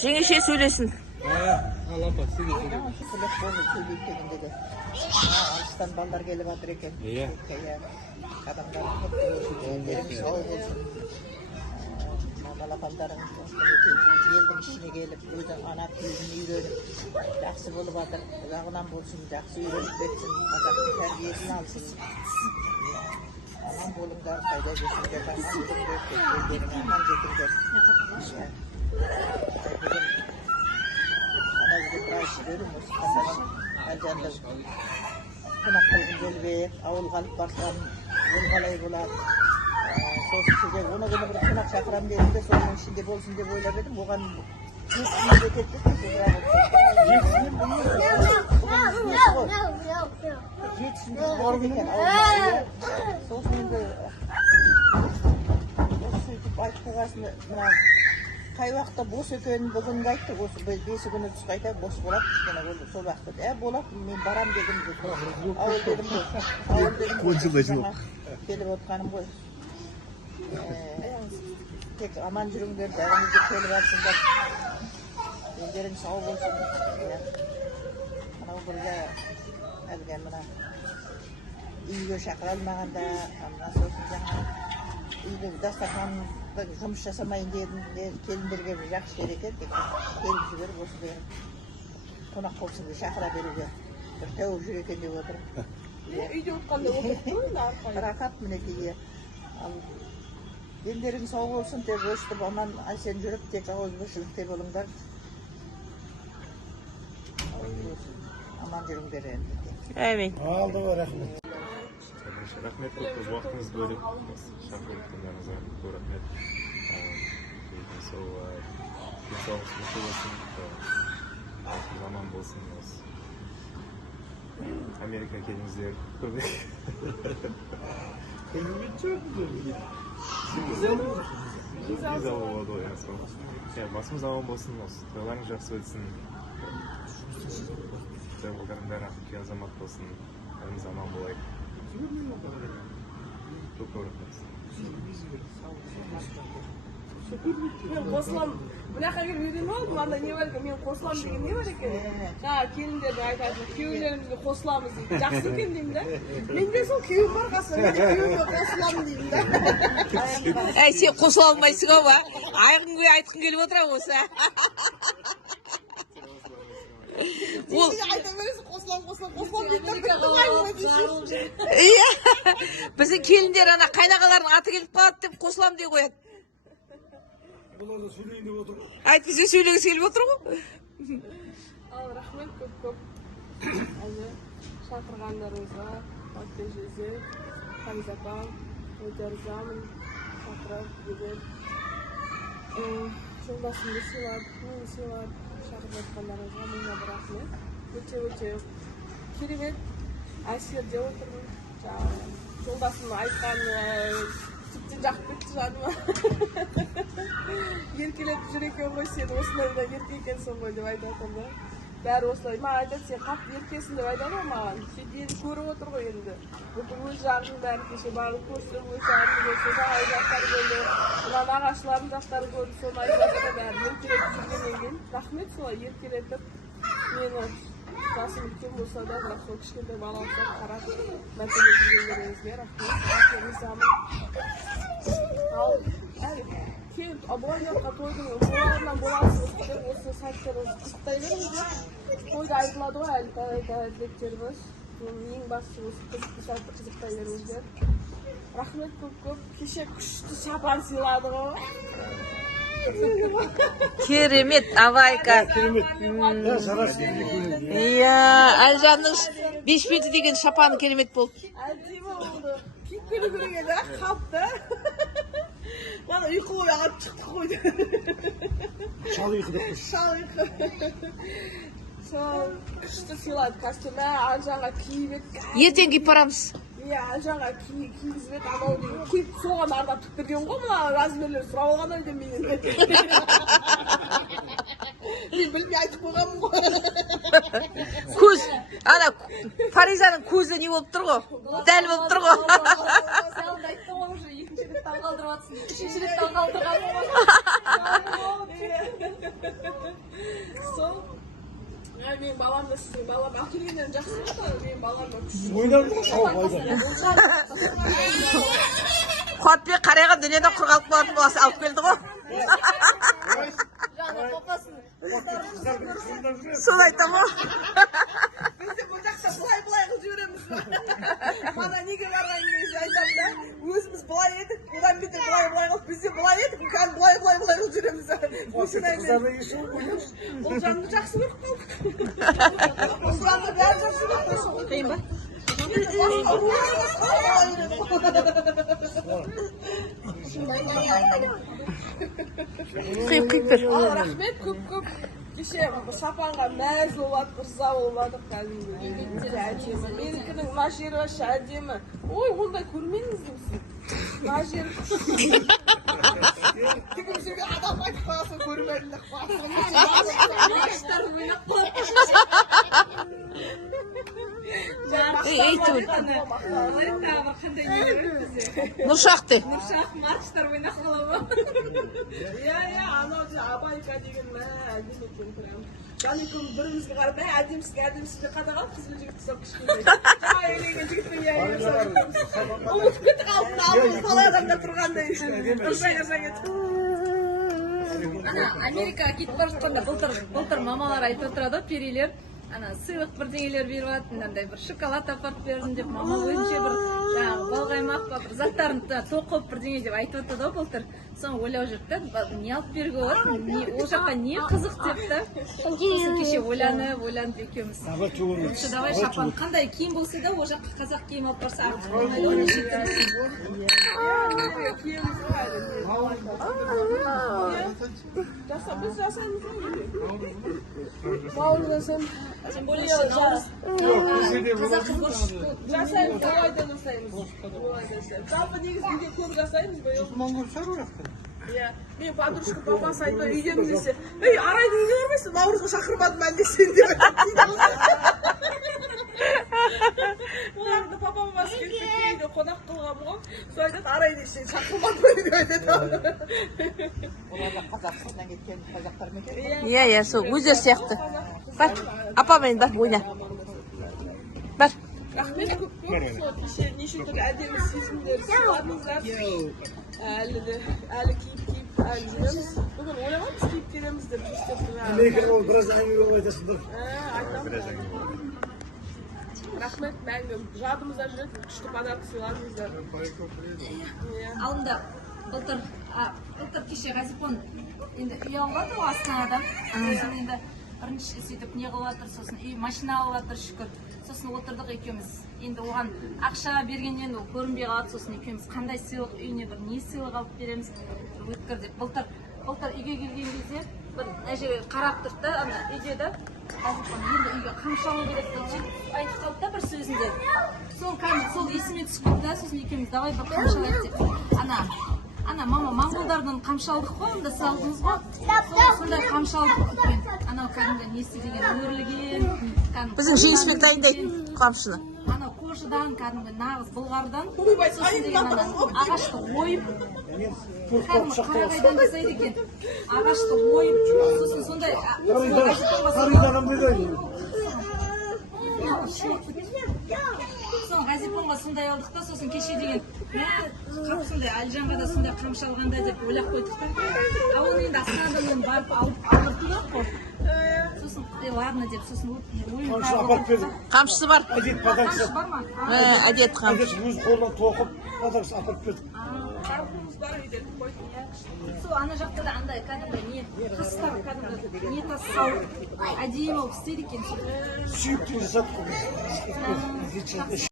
Жеңеше сөйлесін. Алапа, сөйлесін. Сілек болды сөйлейді дегендегі. Алыстан балдар келіп жатыр екен. Иә. Адамдар көп болсын, сау болсын. Балапандарың елдің ішіне келіп, өзі ана тілін үйреніп, жақсы болып жатыр. Жағынан болсын, жақсы үйреніп кетсін, қазақтың тәрбиесін алсын. Аман болыңдар, қайда жетіңдер, аман жүріңдер, елдерің аман жетіңдер. Anaz birkaç görürüz. Alcanda konak kılgın gelbek, avul kalıp barsam, yol kalay bular. Sosun size onu bir konak şakıram dedim de sonun içinde bolsun diye boylar dedim. Oğan geçsini getirdik de geçsini borguyken avul sosun indi söйтіп айтты қасында мына қай уақытта бос екенін бүгін айтты осы 5 күні түс қайта бос болады кішкене сол уақытта болады мен барам дедім ауыл дедім келіп отқаным ғой тек аман жүріңдер бәріңізге келіп алсыңдар елдерің сау болсын мынау бірге әлгі мына үйге шақыра алмағанда мына сосын жаңа үйде дастарханда жұмыс жасамайын дедім келіндерге жақсы жер екен тек келіп жіберіп осындай қонақ болсын деп шақыра беруге бір тәуіп жүр екен деп отыр үйде отқанда отырып тұр рахат мінекей ал елдерің сау болсын тек өстіп аман әсен жүріп тек ауызбіршілікте болыңдар аман жүріңдер енді Әмин. Алды, рахмет. Рахмет көп уақытыңызды бөліп шақырып тыңдарыңызға көп рахмет. Сол денсаулығыңыз мықты болсын, аман болсын. Америка келіңіздер көбірек. Виза болады ғой сол. Басымыз аман болсын, тойларыңыз жақсы өтсін. Балдарың бәрі ақылы азамат болсын, бәріміз аман болайық. Көп рахмет. Мен қосылам, мынаққа келіп үйреніп алдым, анда не бар екен, мен қосылам деген не бар екен? Жаңа келіндердің айтатын, күйеулерімізге қосыламыз дейді. Жақсы екен деймін да. Менде сол күйеуім бар қасында, мен де күйеуіме қосыламын деймін да. Әй, сен қосыла алмайсың ау ба? Айқын көй айтқың келіп отыр осы. Ол айта бересің, қосылам дейді. Иә. Біздің келіндер ана қайнағалардың аты келіп қалады деп қосылам деп қояды. Әйтпесе сөйлегісі келіп отыр ғой. Ал рахмет көп. Әлі шақырғандарыңызға, Бақтай жезе, Хамза апам, өте ырзамын, шақырып деген. Жолдасымды сыйлап, мені сыйлап, шақырып жатқандарыңызға мыңға бір рахмет. Өте керемет әсерде отырмын. Жолдасым айтқан тіптен жақып кетті жаныма. Еркелетіп жүр екен ғой, сен осындай да ерке екенсің ғой деп айтатын да. Бәрі осылай, маған айтады, сен қатты еркесің деп айтады ғой маған. Сен енді көріп отыр ғой енді. Бүкіл өз жағының бәрін кеше барып көрсем, өз жағын көрсе, жаңағы жақтары көрді, мына нағашылардың жақтары көрді, соны айтады да бәрі еркелетіп жүргеннен кейін. Рахмет солай еркелетіп, мені жасым үлкен болса да, бірақ сол кішкентай бала ұқсап қарап, мәртебе жүргендеріңізге рахмет. Ризамын. Ал келіп абонентқа тойдың оларынан боласыз деп осы сайттарыңызды қызықтай беріңіздер. Тойда айтылады ғой әлі тілектеріңіз. Ең бастысы осы қызықты сайтты қызықтай беріңіздер. Рахмет көп. Кеше күшті шапан сыйлады ғой. Керемет, Авайка. Иә, Әлжанның бешпеті деген шапаны керемет болды. Әдемі болды. Киіп келу керек еді, қалыпты. Бана ұйқы ой ағып шықты қойды. Шал ұйқы деп қойшы. Шал ұйқы. Сол күшті сыйлады костюмі, Әлжанға киіп еді. Ертең киіп барамыз. Иә, Әлжанға киізіп еді, анау дейін құйып соған арнап тіктірген ғой, мына размерлер сұрап алған ойден менен. Мен білмей айтып қойғанмын ғой. Көз, ана Фаризаның көзі не болып тұр ғой? Дәл болып тұр ғой. Сәлімді айттым ғой, уже екінші рет таңғалдырып жатсың. Үшінші рет таңғалдырғаным ғой. менің балам да сіздің балам ақыргеннен жақсы ғой, менің балам да күшті. ойнап ау қайда Қуатбек қарайған дүниеден құр қалып қалатын боласы алып келді ғой. Соны айтам ғой. Біз де бұл жақта былай қылып жібереміз. Мана неге барған кезде айтамын да, өзіміз былай едік, одан бетер былай қылып, біз де былай едік, қазір былай қылып жүреміз. Бұл жанды жақсы көріп қалдық. Бұл жанды бәрі жақсы көріп қалдық. Қиын ба? Қиып бер. Ал рахмет, көп кеше Сапанға мәз болады, ырза болдық кәдімгі. Әдемі. Менікінің мына жері вообще әдемі. Ой, ондай көрмеңіздер сіз. Мына жері. Тігім жерге адам айтып қаласа көрмедім. Ей, түр. Нұршақты. Иә, анау Абайка деген әдемі екен прям. Жан екеуміз бірімізге қарап, әдемсізге қадағал, қызбен жігітті сол кішкентай. Жаңа үйленген жігітпен ұмытып кетті қалыпты, алдымыз талай адамдар тұрғандай. Ыржаң етіп. Ана Америкаға кетіп бара жатқанда былтыр мамалар айтып отырады, перилер. Ана сыйлық бірдеңелер беріп жатыр, мынандай бір шоколад апарып бердім деп, мама өзінше бір жаңағы балқаймақ па бір заттарын тоқып бірдеңе деп айтып отырды ғой былтыр. Соны ойлап жүрді, не алып беруге болады, ол жаққа не қызық депті. Сосын кеше ойланып екеуміз. Лучше давай Шапан, қандай киім болса да, ол жаққа қазақ киім алып барса артық болмайды, оны жеткізсін. Біз жасаймыз ғой. Мауыз жасаймыз. Тем более наурыз қазақы борщ. Жасаймыз, олайда жасаймыз. Жалпы негізі үйде көп жасаймыз ба? Иә, мен подружка папасы айтты, үйдемін десе, ей, Арайдың үйіне бармайсың, наурызға шақырмадым әлде сен деп айтады. Оларды папа мамасы келсе үйде қонақ қылған ғой, сол айтады, Арайды сен шақырмадым деп айтады. Оларда Қазақстаннан кеткен қазақтар ма екен? Иә, сол өздері сияқты. Бар, апамен бар, ойна. Бар. Рахмет көп, сол кеше неше түрлі әдемі сезімдер сыйладыңыздар. Әлі киіп әлі жүреміз. Бүгін ойламамыз киіп келеміз деп жүстеп Америкаға ол біраз әңгіме болып айтасыңдар айтамын. Рахмет, мәңгі жадымызда жүреді, күшті подарок сыйладыңыздар. Алдында былтыр кеше Ғазипон енді үй алып жатыр ғой Астанадан. Сосын енді бірінші сөйтіп не қылып жатыр, сосын үй машина алып жатыр шүкір. Сосын отырдық екеуміз. Енді оған ақша бергеннен ол көрінбей қалады. Сосын екеуміз қандай сыйлық үйіне бір не сыйлық алып береміз өткір деп. Былтыр үйге келген кезде бір әже қарап тұрды да, ана үйде да Ғазипон енді үйге қамшы алу керек деп айтып қалды да бір сөзінде. Сол есіме түсіп кетті да, сосын екеуміз давай бір қамшы алайық деп. Ана мама моңғолдардан қамшы алдық қой, онда салдыңыз ғой. Сондай қамшы алдық екен. Анау кәдімгі не істеген, өрілген. Біздің жеңіспек дайындайтын қамшыны. Анау кожадан, кәдімгі нағыз былғардан. Сосын деген ағашты ойып. Кәдімгі қарағайдан жасайды екен. Ағашты ойып. Сосын сондай... Сосын Ғазипонға сондай алдық та, сосын кеше деген қап сондай Әлжанға да сондай қамшы алғанда деп ойлап қойдық та. Ал оны енді Астанадан оны барып алып тұрдық қой. Сосын ладно деп, сосын Қамшысы бар. қамшы бар ма? Әдет қамшы. өз қолынан тоқып подарок апарып берді Қарқымыз бар үйде, қойдың. Сол ана жақта да андай кәдімгі не тастар, кәдімгі не тас салып әдейі болып істейді екен. сүйіктен жасадық қой